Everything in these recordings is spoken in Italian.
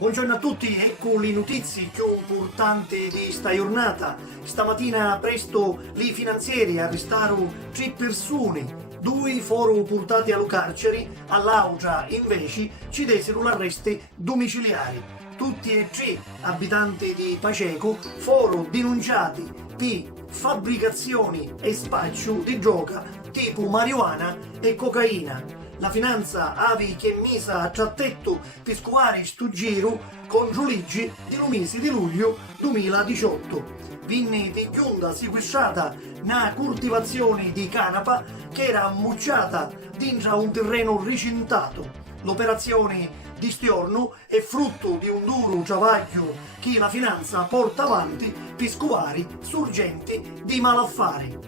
Buongiorno a tutti, ecco le notizie più importanti di sta giornata. Stamattina presto i finanzieri arrestarono 3 persone, 2 furono portati allo carcere, all'altra invece ci desero l'arresti domiciliari. Tutti e 3 abitanti di Paceco furono denunciati per fabbricazioni e spaccio di droga tipo marijuana e cocaina. La finanza avi che misa a trattetto per scovare sto giro con giudici di mese di luglio 2018. Vinne di chiunda sequestrata una coltivazione di canapa che era ammucciata dentro un terreno recintato. L'operazione di stiorno è frutto di un duro travaglio che la finanza porta avanti per scovare sorgenti di malaffare.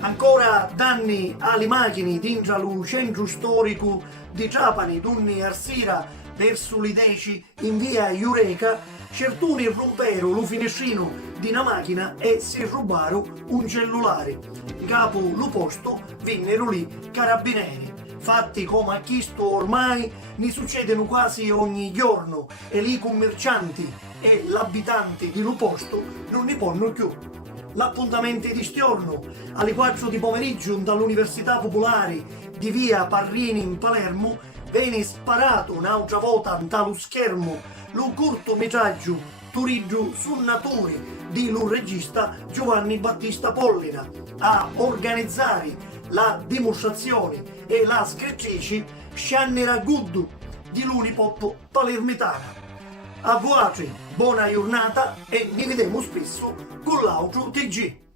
Ancora danni alle macchine dentro lo centro storico di Trapani, Dunni Arsira, verso le 10 in via Iureca, certuni rompero lo finestrino di una macchina e si rubarono un cellulare. In capo lo posto vennero lì carabinieri. Fatti come ha chiesto ormai ne succedono quasi ogni giorno e i commercianti e gli abitanti di lo posto non ne possono più. L'appuntamento di stiorno alle 4 di pomeriggio dall'Università Popolare di via Parrini in Palermo viene sparato un'altra volta dallo schermo lo cortometraggio Turismo su Nature di lo regista Giovanni Battista Pollina. A organizzare la dimostrazione e la scrittrice Sciannera Guddu di l'Unipop palermitana. A voi buona giornata e ne vediamo spesso con l'altro TG.